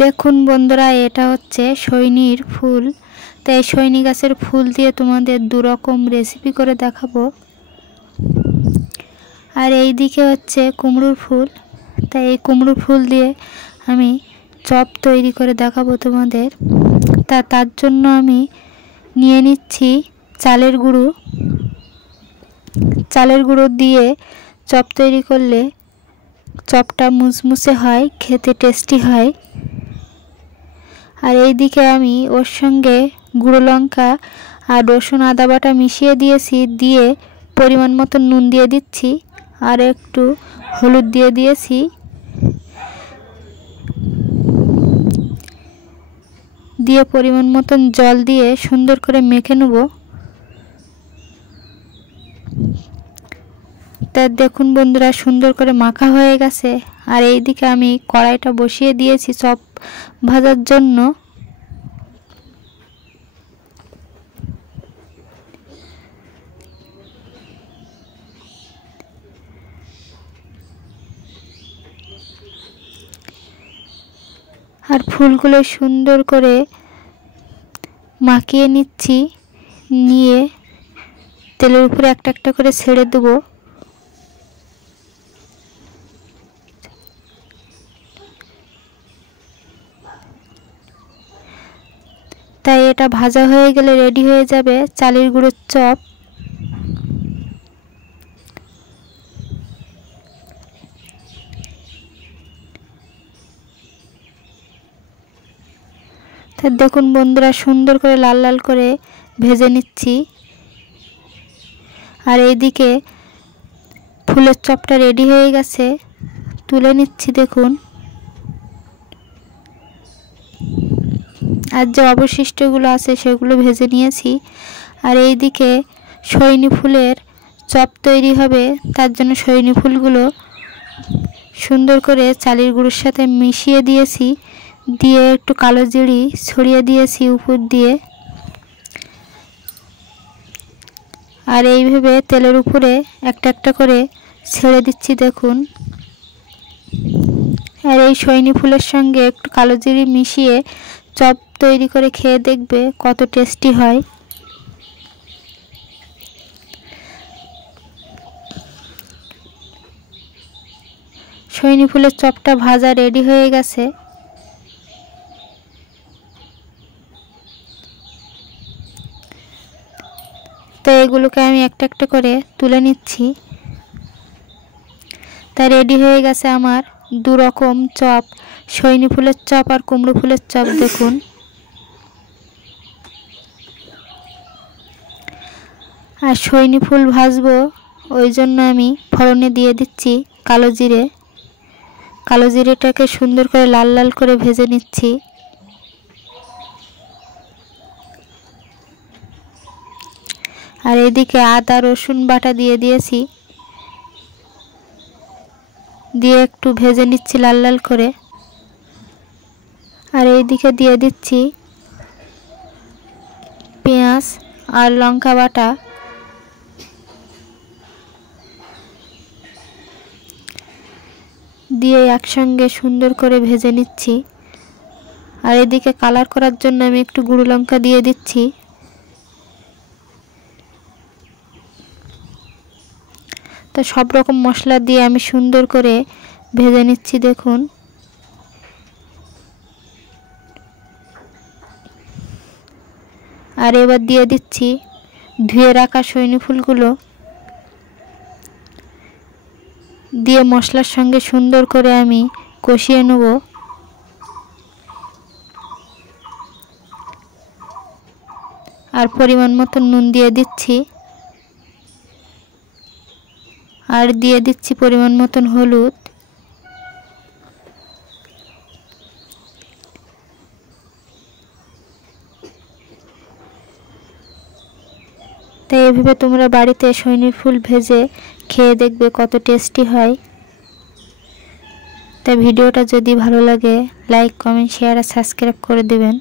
দেখুন বন্ধুরা, এটা হচ্ছে সৈনির ফুল। তাই সৈনি গাছের ফুল দিয়ে তোমাদের দুরকম রেসিপি করে দেখাবো। আর এই দিকে হচ্ছে কুমড়োর ফুল। তাই এই কুমড়োর ফুল দিয়ে আমি চপ তৈরি করে দেখাবো তোমাদের। তার জন্য আমি নিয়ে নিচ্ছি চালের গুঁড়ো। চালের গুঁড়ো দিয়ে চপ তৈরি করলে চপটা মুসমুসে হয়, খেতে টেস্টি হয়। আর এই দিকে আমি ওর সঙ্গে গুঁড়ো লঙ্কা আর রসুন আদা বাটা মিশিয়ে দিয়েছি। দিয়ে পরিমাণ মতো নুন দিয়ে দিচ্ছি, আর একটু হলুদ দিয়ে দিয়েছি। দিয়ে পরিমাণ মতন জল দিয়ে সুন্দর করে মেখে নেব। তা দেখুন বন্ধুরা, সুন্দর করে মাখা হয়ে গেছে। আর এই দিকে আমি কড়াইটা বসিয়ে দিয়েছি চপ ভাজার জন্য। আর ফুলগুলো সুন্দর করে মাখিয়ে নিচ্ছি। নিয়ে তেলের উপরে একটা একটা করে ছেড়ে দেবো। তাই এটা ভাজা হয়ে গেলে রেডি হয়ে যাবে চালের গুঁড়োর চপ। তা দেখুন বন্ধুরা, সুন্দর করে লাল লাল করে ভেজে নিচ্ছি। আর এইদিকে ফুলের চপটা রেডি হয়ে গেছে, তুলে নিচ্ছি। দেখুন, আর যে অবশিষ্টগুলো আছে সেগুলো ভেজে নিয়েছি। আর এইদিকে সৈনি ফুলের চপ তৈরি হবে, তার জন্য সৈনি ফুলগুলো সুন্দর করে চালের গুঁড়োর সাথে মিশিয়ে দিয়েছি। দিয়ে একটু কালো জিরি ছড়িয়ে দিয়েছি উপর দিয়ে। আর এইভাবে তেলের উপরে একটা একটা করে ছেড়ে দিচ্ছি। দেখুন, আর এই সৈনি ফুলের সঙ্গে একটু কালো জিরি মিশিয়ে চপ তৈরি করে খেয়ে দেখবে কত টেস্টি হয়। সৈনি ফুলের চপটা ভাজা রেডি হয়ে গেছে। তো এগুলোকে আমি একটা একটা করে তুলে নিচ্ছি। তা রেডি হয়ে গেছে আমার দু রকম চপ, সৈনি ফুলের চপ আর কুমড়ো ফুলের চপ। দেখুন, আর সৈনি ফুল ভাজবো, ওই জন্য আমি ফোড়নে দিয়ে দিচ্ছি কালো জিরে। কালো জিরেটাকে সুন্দর করে লাল লাল করে ভেজে নিচ্ছি। আর এদিকে আদা রসুন বাটা দিয়ে দিয়েছি। দিয়ে একটু ভেজে নিচ্ছি লাল লাল করে। আর এইদিকে দিয়ে দিচ্ছি পেঁয়াজ আর লঙ্কা বাটা। দিয়ে একসঙ্গে সুন্দর করে ভেজে নিচ্ছি। আর এদিকে কালার করার জন্য আমি একটু গুঁড়ো লঙ্কা দিয়ে দিচ্ছি। তো সব রকম মশলা দিয়ে আমি সুন্দর করে ভেজে নিচ্ছি। দেখুন, আর এবার দিয়ে দিচ্ছি ধুয়ে রাখা সৈনি ফুলগুলো। দিয়ে মশলার সঙ্গে সুন্দর করে আমি কষিয়ে নেব। আর পরিমাণ মতো নুন দিয়ে দিচ্ছি। আর দিয়ে দিচ্ছি পরিমাণ মতন হলুদ। তাই এভাবে তোমরা বাড়িতে সৈনির ফুল ভেজে খেয়ে দেখবে কত টেস্টি হয়। তাই ভিডিওটা যদি ভালো লাগে লাইক কমেন্ট শেয়ার আর সাবস্ক্রাইব করে দেবেন।